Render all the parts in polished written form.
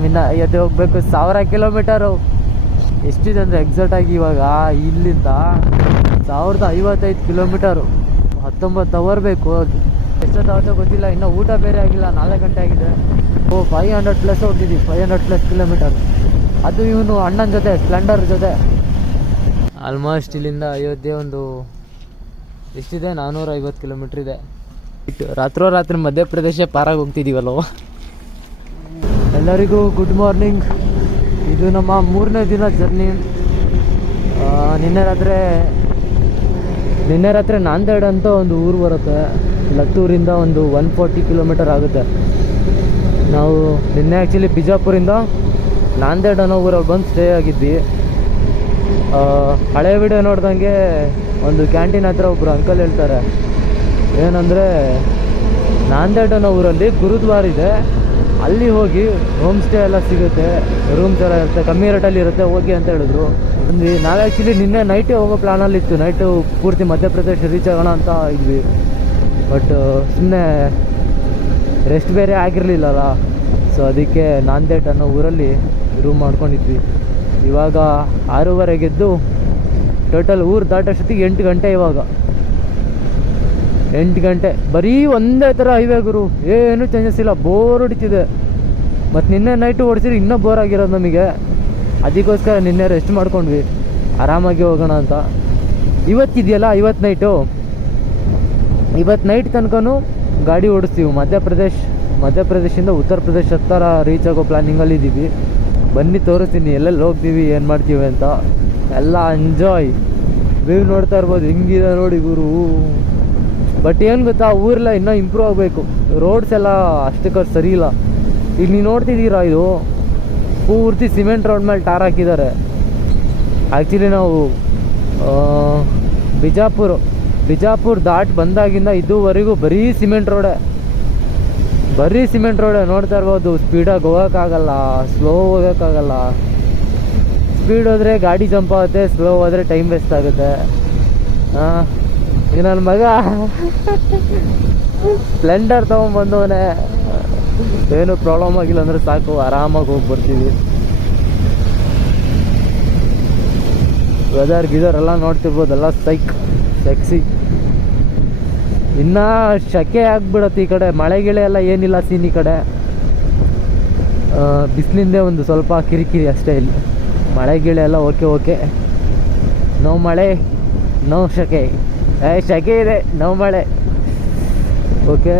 ನಾವಿನ್ನ ಅಯೋಧ್ಯೆ ಹೋಗ್ಬೇಕು 1000 ಕಿಲೋಮೀಟರು. ಎಷ್ಟಿದೆ ಅಂದರೆ ಎಕ್ಸಾಕ್ಟಾಗಿ ಇವಾಗ ಇಲ್ಲಿಂದ 1055 ಕಿಲೋಮೀಟರು, 19 ಅವರ್ ಬೇಕು. ಎಷ್ಟೊತ್ತಾಗುತ್ತೋ ಗೊತ್ತಿಲ್ಲ. ಇನ್ನೂ ಊಟ ಬೇರೆ ಆಗಿಲ್ಲ, 4 ಗಂಟೆ ಆಗಿದೆ. 500+ ಹೋಗ್ತಿದ್ದೀವಿ, 500+ ಕಿಲೋಮೀಟರ್. ಅದು ಇವನು ಅಣ್ಣನ ಜೊತೆ, ಸ್ಪ್ಲೆಂಡರ್ ಜೊತೆ. ಆಲ್ಮೋಸ್ಟ್ ಇಲ್ಲಿಂದ ಅಯೋಧ್ಯೆ ಒಂದು ಎಷ್ಟಿದೆ, 450 ಕಿಲೋಮೀಟ್ರ್ ಇದೆ. ರಾತ್ರೋರಾತ್ರಿ ಮಧ್ಯಪ್ರದೇಶ ಪಾರಾಗಿ ಹೋಗ್ತಿದ್ದೀವಲ್ಲೋ. ಎಲ್ಲರಿಗೂ ಗುಡ್ ಮಾರ್ನಿಂಗ್. ಇದು ನಮ್ಮ 3ನೇ ದಿನ ಜರ್ನಿ. ನಿನ್ನೆ ರಾತ್ರಿ ನಾಂದೇಡ್ ಅಂತ ಒಂದು ಊರು ಬರುತ್ತೆ. ಲತ್ತೂರಿಂದ ಒಂದು 140 ಕಿಲೋಮೀಟರ್ ಆಗುತ್ತೆ. ನಾವು ನಿನ್ನೆ ಆ್ಯಕ್ಚುಲಿ ಬಿಜಾಪುರಿಂದ ನಾಂದೇಡ್ ಅನ್ನೋ ಊರಲ್ಲಿ ಬಂದು ಸ್ಟೇ ಆಗಿದ್ವಿ. ಹಳೆ ವಿಡಿಯೋ ನೋಡ್ದಂಗೆ ಒಂದು ಕ್ಯಾಂಟೀನ್ ಹತ್ರ ಒಬ್ಬರು ಅಂಕಲ್ ಹೇಳ್ತಾರೆ ಏನಂದರೆ, ನಾಂದೇಡ್ ಅನ್ನೋ ಊರಲ್ಲಿ ಗುರುದ್ವಾರ ಇದೆ, ಅಲ್ಲಿ ಹೋಗಿ ಹೋಮ್ ಸ್ಟೇ ಎಲ್ಲ ಸಿಗುತ್ತೆ, ರೂಮ್ಸ್ ಎಲ್ಲ ಇರುತ್ತೆ, ಕಮ್ಮಿ ರೇಟಲ್ಲಿ ಇರುತ್ತೆ, ಹೋಗಿ ಅಂತ ಹೇಳಿದ್ರು. ನಾವು ಆ್ಯಕ್ಚುಲಿ ನಿನ್ನೆ ನೈಟೇ ಹೋಗೋ ಪ್ಲ್ಯಾನಲ್ಲಿತ್ತು. ನೈಟು ಪೂರ್ತಿ ಮಧ್ಯಪ್ರದೇಶ ರೀಚ್ ಆಗೋಣ ಅಂತ ಇದ್ವಿ. ಬಟ್ ಸುಮ್ಮನೆ ರೆಸ್ಟ್ ಬೇರೆ ಆಗಿರಲಿಲ್ಲಲ್ಲ, ಸೊ ಅದಕ್ಕೆ ನಾಂದೇಡ್ ಅನ್ನೋ ಊರಲ್ಲಿ ರೂಮ್ ಮಾಡ್ಕೊಂಡಿದ್ವಿ. ಇವಾಗ 6:30 ಎದ್ದು ಟೋಟಲ್ ಊರು ದಾಟೋಷ್ಟೊತ್ತಿಗೆ 8 ಗಂಟೆ. ಇವಾಗ 8 ಗಂಟೆ ಬರೀ ಒಂದೇ ಥರ ಹೈವೇ ಗುರು, ಏನೂ ಚೇಂಜಸ್ ಇಲ್ಲ. ಬೋರ್ ಹೊಡಿತಿದೆ. ಮತ್ತು ನಿನ್ನೆ ನೈಟು ಓಡಿಸಿದ್ರೆ ಇನ್ನೂ ಬೋರ್ ಆಗಿರೋದು ನಮಗೆ. ಅದಕ್ಕೋಸ್ಕರ ನಿನ್ನೆ ರೆಸ್ಟ್ ಮಾಡ್ಕೊಂಡ್ವಿ, ಆರಾಮಾಗಿ ಹೋಗೋಣ ಅಂತ. ಇವತ್ತಿದೆಯಲ್ಲ, ಇವತ್ತು ನೈಟ್ ತನಕನೂ ಗಾಡಿ ಓಡಿಸ್ತೀವಿ. ಮಧ್ಯಪ್ರದೇಶದಿಂದ ಉತ್ತರ ಪ್ರದೇಶ ಹತ್ತಿರ ರೀಚ್ ಆಗೋ ಪ್ಲ್ಯಾನಿಂಗಲ್ಲಿ ಇದ್ದೀವಿ. ಬನ್ನಿ ತೋರಿಸ್ತೀನಿ ಎಲ್ಲೆಲ್ಲಿ ಹೋಗ್ತೀವಿ, ಏನು ಮಾಡ್ತೀವಿ ಅಂತ ಎಲ್ಲ. ಎಂಜಾಯ್. ವ್ಯೂ ನೋಡ್ತಾ ಇರ್ಬೋದು ಹೆಂಗಿದೆ ನೋಡಿ ಗುರು. ಬಟ್ ಏನು ಗೊತ್ತಾ, ಊರೆಲ್ಲ ಇನ್ನೂ ಇಂಪ್ರೂವ್ ಆಗಬೇಕು. ರೋಡ್ಸ್ ಎಲ್ಲ ಅಷ್ಟಕ್ಕೆ ಸರಿ ಇಲ್ಲ. ಈಗ ನೀವು ನೋಡ್ತಿದ್ದೀರಾ, ಇದು ಪೂರ್ತಿ ಸಿಮೆಂಟ್ ರೋಡ್ ಮೇಲೆ ಟಾರ್ ಹಾಕಿದ್ದಾರೆ. ಆ್ಯಕ್ಚುಲಿ ನಾವು ಬಿಜಾಪುರ್ ದಾಟ್ ಬಂದಾಗಿಂದ ಇದುವರೆಗೂ ಬರೀ ಸಿಮೆಂಟ್ ರೋಡೇ ನೋಡ್ತಾ ಇರ್ಬೋದು. ಸ್ಪೀಡಾಗಿ ಹೋಗೋಕ್ಕಾಗಲ್ಲ, ಸ್ಲೋ ಹೋಗೋಕ್ಕಾಗಲ್ಲ. ಸ್ಪೀಡ್ ಹೋದರೆ ಗಾಡಿ ಜಂಪ್ ಆಗುತ್ತೆ, ಸ್ಲೋ ಹೋದರೆ ಟೈಮ್ ವೇಸ್ಟ್ ಆಗುತ್ತೆ. ಈಗ ನನ್ನ ಮಗ ಸ್ಪ್ಲೆಂಡರ್ ತೊಗೊಂಬಂದವನೇ, ಏನು ಪ್ರಾಬ್ಲಮ್ ಆಗಿಲ್ಲ ಅಂದರೆ ಸಾಕು, ಆರಾಮಾಗಿ ಹೋಗಿ ಬರ್ತೀವಿ. ವೆದರ್ ಎಲ್ಲ ನೋಡ್ತಿರ್ಬೋದು, ಎಲ್ಲ ಸೆಕ್ಸಿ. ಇನ್ನು ಶಕೆ ಆಗ್ಬಿಡತ್ತೆ ಈ ಕಡೆ. ಮಳೆ ಗಿಳೆ ಎಲ್ಲ ಏನಿಲ್ಲ ಸೀನ್ ಈ ಕಡೆ. ಬಿಸಿಲಿಂದೇ ಒಂದು ಸ್ವಲ್ಪ ಕಿರಿಕಿರಿ ಅಷ್ಟೇ. ಇಲ್ಲಿ ಮಳೆ ಗಿಳೆ ಎಲ್ಲ ಓಕೆ. ನೋ ಮಳೆ ನೋ ಶಕೆ. ಶಕೆ ಇದೆ, ನೋ ಮಳೆ. ಓಕೆ,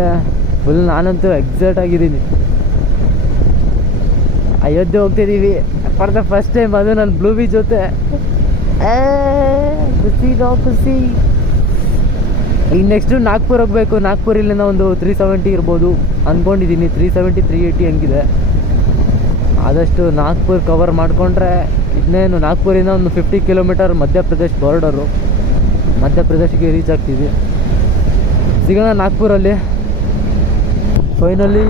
ಫುಲ್ ನಾನಂತೂ ಎಕ್ಸೈಟ್ ಆಗಿದ್ದೀನಿ. ಅಯೋಧ್ಯೆ ಹೋಗ್ತಿದ್ದೀವಿ ಫಾರ್ ದ ಫಸ್ಟ್ ಟೈಮ್. ಅದು ನನ್ನ ಬ್ಲೂ ಬೀಚ್ ಜೊತೆ. ಖುಷಿ. ಈಗ ನೆಕ್ಸ್ಟು ನಾಗ್ಪುರ್ ಹೋಗಬೇಕು. ನಾಗ್ಪುರ್ ಇಲ್ಲಿಂದ ಒಂದು 370 ಇರ್ಬೋದು ಅಂದ್ಕೊಂಡಿದ್ದೀನಿ. 370 380 ಹಂಗಿದೆ. ಆದಷ್ಟು ನಾಗ್ಪುರ್ ಕವರ್ ಮಾಡಿಕೊಂಡ್ರೆ ಇನ್ನೇನು ನಾಗ್ಪುರಿಂದ ಒಂದು 50 ಕಿಲೋಮೀಟರ್ ಮಧ್ಯಪ್ರದೇಶ್ ಬಾರ್ಡರು. ಮಧ್ಯಪ್ರದೇಶಕ್ಕೆ ರೀಚ್ ಆಗ್ತೀವಿ. ಸಿಗೋಣ ನಾಗ್ಪುರಲ್ಲಿ. ಫೈನಲಿ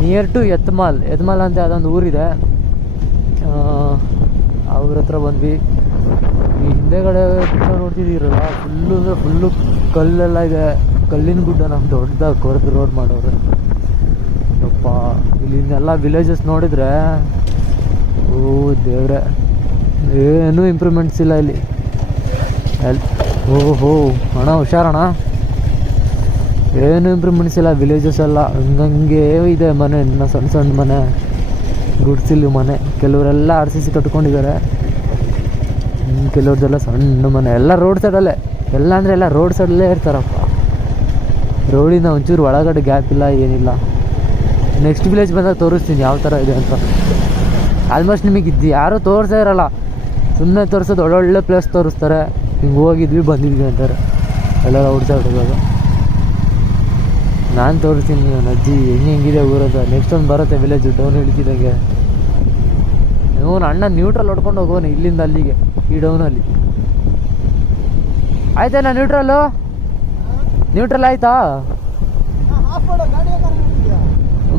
ನಿಯರ್ ಟು ಯತ್ಮಾಲ್ ಅಂತ ಅದೊಂದು ಊರಿದೆ, ಅವ್ರ ಹತ್ರ ಬಂದ್ವಿ. ಈ ಹಿಂದೆಗಡೆ ನೋಡ್ತಿದ್ದೀರಲ್ಲ, ಫುಲ್ಲು ಕಲ್ಲೆಲ್ಲ ಇದೆ. ಕಲ್ಲಿನ ಗುಡ್ಡ ನಮ್ಮ ದೊಡ್ಡದಾಗಿ ಕೊರೆದು ರೋಡ್ ಮಾಡೋರು. ಯಪ್ಪ, ಇಲ್ಲಿಂದೆಲ್ಲ ವಿಲೇಜಸ್ ನೋಡಿದರೆ ಓ ದೇವ್ರೆ, ಏನೂ ಇಂಪ್ರೂವ್ಮೆಂಟ್ಸ್ ಇಲ್ಲ ಇಲ್ಲಿ. ಓಹೋ ಅಣ್ಣ, ಹುಷಾರಣ್ಣ. ಏನು ಇಂಪ್ರೂವ್ಮೆಂಟ್ಸ್ ಇಲ್ಲ. ವಿಲೇಜಸ್ ಎಲ್ಲ ಹಂಗಂಗೆ ಇದೆ. ಮನೆ ಇನ್ನು ಸಣ್ಣ ಮನೆ, ಗುಡ್ಸಿಲ್ ಮನೆ. ಕೆಲವರೆಲ್ಲ RCC ಕಟ್ಕೊಂಡಿದ್ದಾರೆ, ಕೆಲವ್ರದ್ದೆಲ್ಲ ಸಣ್ಣ ಮನೆ. ಎಲ್ಲ ರೋಡ್ ಸೈಡಲ್ಲೇ, ಎಲ್ಲ ಅಂದರೆ ಎಲ್ಲ ರೋಡ್ ಸೈಡಲ್ಲೇ ಇರ್ತಾರಪ್ಪ. ರೋಡಿಂದ ಒಂಚೂರು ಒಳಗಡೆ ಗ್ಯಾಪ್ ಇಲ್ಲ, ಏನಿಲ್ಲ. ನೆಕ್ಸ್ಟ್ ವಿಲೇಜ್ ಬಂದಾಗ ತೋರಿಸ್ತೀನಿ ಯಾವ ಥರ ಇದೆ ಅಂತ. ಆಲ್ಮೋಸ್ಟ್ ನಿಮಗೆ ಯಾರೂ ತೋರಿಸೇ ಇರೋಲ್ಲ, ಸುಮ್ಮನೆ ತೋರಿಸೋದು. ಒಳ್ಳೊಳ್ಳೆ ಪ್ಲೇಸ್ ತೋರಿಸ್ತಾರೆ, ಹಿಂಗೆ ಹೋಗಿದ್ವಿ ಬಂದಿದ್ವಿ ಅಂತಾರೆ ಎಲ್ಲ ಔಟ್ ಸೈಡ್ ಹೋಗೋದು. ನಾನು ತೋರಿಸ್ತೀನಿ ನನ್ನ ಅಜ್ಜಿ ಹೆಂಗಿದೆ ಊರದ. ನೆಕ್ಸ್ಟ್ ಒಂದು ಬರುತ್ತೆ ವಿಲೇಜ್ ಡೌನ್ ಇಳಿತಿದಂಗೆ. ಇವನು ಅಣ್ಣ ನ್ಯೂಟ್ರಲ್ ಹೊಡ್ಕೊಂಡು ಹೋಗೋನು ಇಲ್ಲಿಂದ ಅಲ್ಲಿಗೆ, ಈ ಡೌನಲ್ಲಿ. ಆಯ್ತಾ ನ್ಯೂಟ್ರಲ್ ಆಯ್ತಾ?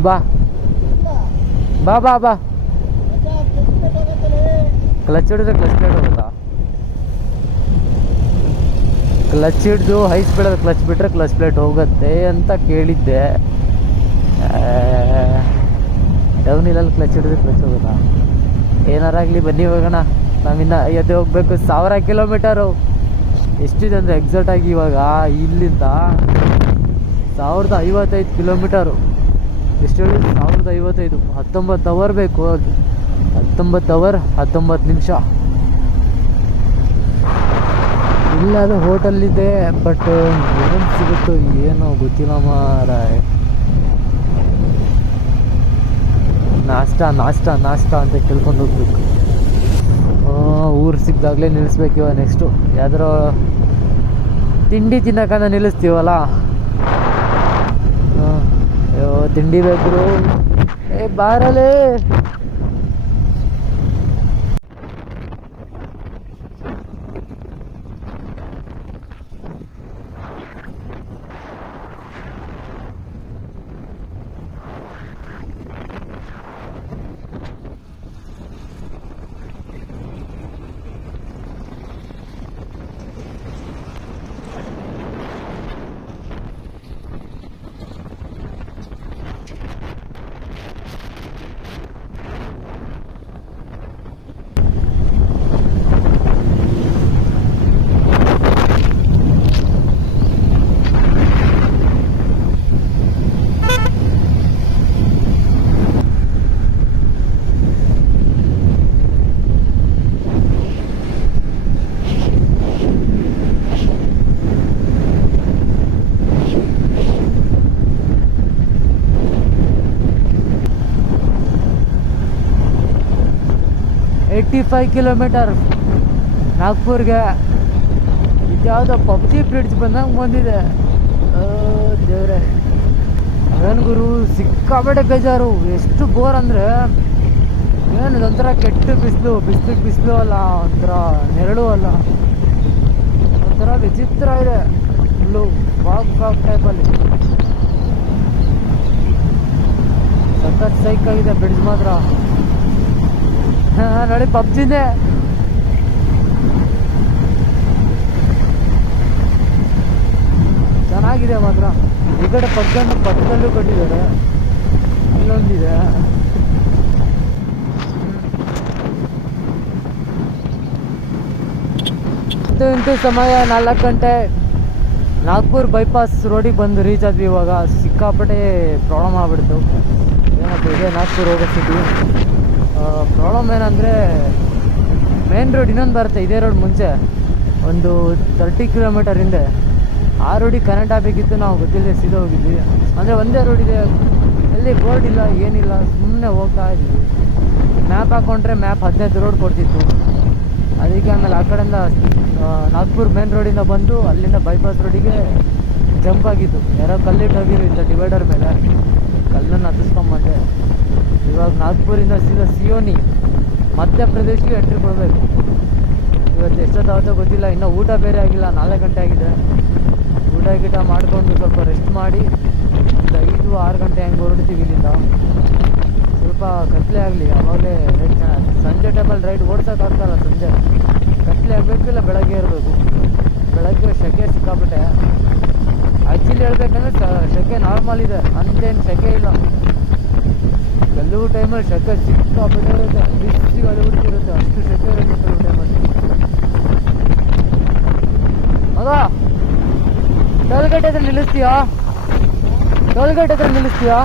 ಬಾ ಬಾ ಬಾ ಬಾ. ಕ್ಲಚ್ ಹಿಡಿದ್ರೆ ಕ್ಲಚ್ ಪ್ಲೇಟ್ ಹೋಗುತ್ತಾ? ಕ್ಲಚ್ ಹಿಡಿದು ಹೈ ಸ್ಪೀಡಲ್ಲಿ ಕ್ಲಚ್ ಬಿಟ್ಟರೆ ಕ್ಲಚ್ ಪ್ಲೇಟ್ ಹೋಗುತ್ತೆ ಅಂತ ಕೇಳಿದ್ದೆ. ಡೌನ್ ಹಿಲ್ಲಲ್ಲಿ ಕ್ಲಚ್ ಹಿಡಿದ್ರೆ ಕ್ಲಚ್ ಹೋಗೋದಾ? ಏನಾರಾಗಲಿ ಬನ್ನಿ ಹೋಗೋಣ. ನಾವಿನ್ನ ಎದ್ದು ಹೋಗ್ಬೇಕು 1000 ಕಿಲೋಮೀಟರು. ಎಷ್ಟಿದೆ ಅಂದರೆ ಎಕ್ಸಾಕ್ಟಾಗಿ ಇವಾಗ ಇಲ್ಲಿಂದ 1055 ಕಿಲೋಮೀಟರು. ಎಷ್ಟು ಹೇಳಿ 1055, 19 ಅವರ್ ಬೇಕು. 19 ಅವರ್ 19 ನಿಮಿಷ. ಇಲ್ಲಾದ್ರೂ ಹೋಟೆಲ್ಲಿದೆ, ಬಟ್ ಏನು ಸಿಗುತ್ತೋ ಏನೋ ಗೊತ್ತಿಲ್ಲ ಮಾರಾಯ. ನಾಷ್ಟ ನಾಷ್ಟ ನಾಷ್ಟ ಅಂತ ಕೇಳ್ಕೊಂಡು ಹೋಗ್ಬೇಕು. ಊರು ಸಿಕ್ಕಿದಾಗಲೇ ನಿಲ್ಲಿಸ್ಬೇಕು. ಇವಾಗ ನೆಕ್ಸ್ಟು ಯಾವ್ದಾರು ತಿಂಡಿ ತಿನ್ನೋಕಂತ ನಿಲ್ಲಿಸ್ತೀವಲ್ಲ. ಅಯ್ಯೋ ತಿಂಡಿ ಬೇಕು. ಬಾರಲೇ. $85 ಕಿಲೋಮೀಟರ್ ನಾಗ್ಪುರ್ಗೆ. ಇದ್ಯಾವುದೋ ಪಬ್ಜಿ ಬ್ರಿಡ್ಜ್ ಬಂದಂಗೆ ಬಂದಿದೆ. ದೇವ್ರೆ ಏನು ಗುರು, ಸಿಕ್ಕಾಬೇಡ ಬೇಜಾರು. ಎಷ್ಟು ಬೋರ್ ಅಂದರೆ ಏನು, ಒಂಥರ ಕೆಟ್ಟ ಬಿಸಿಲು ಅಲ್ಲ, ಒಂಥರ ನೆರಳು ಅಲ್ಲ, ಒಂಥರ ವಿಚಿತ್ರ ಇದೆ. ಫುಲ್ಲು ಫಾಗ್ ಟೈಪಲ್ಲಿ ಸಖತ್ ಸೈಕಾಗಿದೆ ಬ್ರಿಡ್ಜ್ ಮಾತ್ರ. ನೋಡಿ ಪಬ್ಜಿನೇ. ಚೆನ್ನಾಗಿದೆ ಮಾತ್ರ. ಈ ಕಡೆ ಪಕ್ಕದಲ್ಲೂ ಕಟ್ಟಿದ್ದಾರೆ. ಇಲ್ಲೊಂದಿದೆ. ಇಂಟು ಸಮಯ 4 ಗಂಟೆ. ನಾಗ್ಪುರ್ ಬೈಪಾಸ್ ರೋಡಿಗೆ ಬಂದು ರೀಚ್ ಆದ್ವಿ. ಇವಾಗ ಸಿಕ್ಕಾಪಟ್ಟೆ ಪ್ರಾಬ್ಲಮ್ ಆಗ್ಬಿಡ್ತು. ಏನಪ್ಪ ಇದೆ ನಾಗ್ಪುರ್ ಹೋಗೋ ಸಿಟಿ. ಪ್ರಾಬ್ಲಮ್ ಏನಂದರೆ ಮೇನ್ ರೋಡ್ ಇನ್ನೊಂದು ಬರುತ್ತೆ. ಇದೇ ರೋಡ್ ಮುಂಚೆ ಒಂದು 30 ಕಿಲೋಮೀಟರ್ ಹಿಂದೆ ಆ ರೋಡಿಗೆ ಕನೆಕ್ಟ್ ಆಗಬೇಕಿತ್ತು. ನಾವು ಗೊತ್ತಿಲ್ಲದೆ ಸೀದಾ ಹೋಗಿದ್ವಿ. ಅಂದರೆ ಒಂದೇ ರೋಡ್ ಇದೆ, ಎಲ್ಲಿ ಬೋರ್ಡ್ ಇಲ್ಲ ಏನಿಲ್ಲ, ಸುಮ್ಮನೆ ಹೋಗ್ತಾ ಇದ್ವಿ. ಮ್ಯಾಪ್ ಹಾಕ್ಕೊಂಡ್ರೆ ಮ್ಯಾಪ್ 15 ರೋಡ್ ಕೊಡ್ತಿತ್ತು. ಅದಕ್ಕೆ ಆಮೇಲೆ ಆ ಕಡೆಯಿಂದ ನಾಗ್ಪುರ್ ಮೇನ್ ರೋಡಿಂದ ಬಂದು ಅಲ್ಲಿಂದ ಬೈಪಾಸ್ ರೋಡಿಗೆ ಜಂಪ್ ಆಗಿತ್ತು. ಯಾರೋ ಕಲ್ಲಿಟ್ಟು ಹೋಗಿರು ಇಂಥ ಡಿವೈಡರ್ ಮೇಲೆ, ಕಲ್ಲನ್ನು ಹತ್ತಿಸ್ಕೊಂಬಂದೆ. ಇವಾಗ ನಾಗ್ಪುರಿಂದ ಸೀದಾ ಸಿಯೋನಿ ಮಧ್ಯಪ್ರದೇಶಕ್ಕೆ ಎಂಟ್ರಿ ಕೊಡಬೇಕು. ಇವತ್ತು ಎಷ್ಟೊತ್ತಾಗುತ್ತೋ ಗೊತ್ತಿಲ್ಲ. ಇನ್ನೂ ಊಟ ಬೇರೆ ಆಗಿಲ್ಲ. 4 ಗಂಟೆ ಆಗಿದೆ. ಊಟ ಮಾಡಿಕೊಂಡು ಸ್ವಲ್ಪ ರೆಸ್ಟ್ ಮಾಡಿ ಒಂದು 5-6 ಗಂಟೆ ಹೆಂಗೆ ಹೊರಡ್ತೀವಿ ಇಲ್ಲಿಂದ. ಸ್ವಲ್ಪ ಕತ್ಲೆ ಆಗಲಿ, ಆವಾಗಲೇ ರೈಡ್ ಚೆನ್ನಾಗಿ. ಸಂಜೆ ಟೈಮಲ್ಲಿ ರೈಡ್ ಓಡ್ಸೋಕ್ಕಾಗ್ತಲ್ಲ. ಸಂಜೆ ಕತ್ಲೆ ಆಗಬೇಕು, ಇಲ್ಲ ಬೆಳಗ್ಗೆ ಇರಬೇಕು. ಬೆಳಗ್ಗೆ ಸೆಕೆ ಸಿಕ್ಕಾಬಿಟ್ಟೆ. ಆ್ಯಕ್ಚುಲಿ ಹೇಳ್ಬೇಕಂದ್ರೆ ಸೆಕೆ ನಾರ್ಮಲ್ ಇದೆ, ಅಂತೇನು ಸೆಕೆ ಇಲ್ಲ. ಕೆಲವು ಟೈಮಲ್ಲಿ ಸೆಕೆ ಸಿಕ್ಕಾಬಿಟ್ಟೆ ಇರುತ್ತೆ, ಬಿಸಿ ಅದು ಹುಡುಕಿರುತ್ತೆ, ಅಷ್ಟು ಸೆಕೆ ಇರುತ್ತೆ ಕೆಲವು ಟೈಮಲ್ಲಿ. ಹೌದಾ? ಟೋಲ್ ಗೇಟ್ ಹತ್ರ ನಿಲ್ಲಿಸ್ತೀಯಾ? ಟೋಲ್ ಗೇಟ್ ಹತ್ರ ನಿಲ್ಲಿಸ್ತೀಯಾ?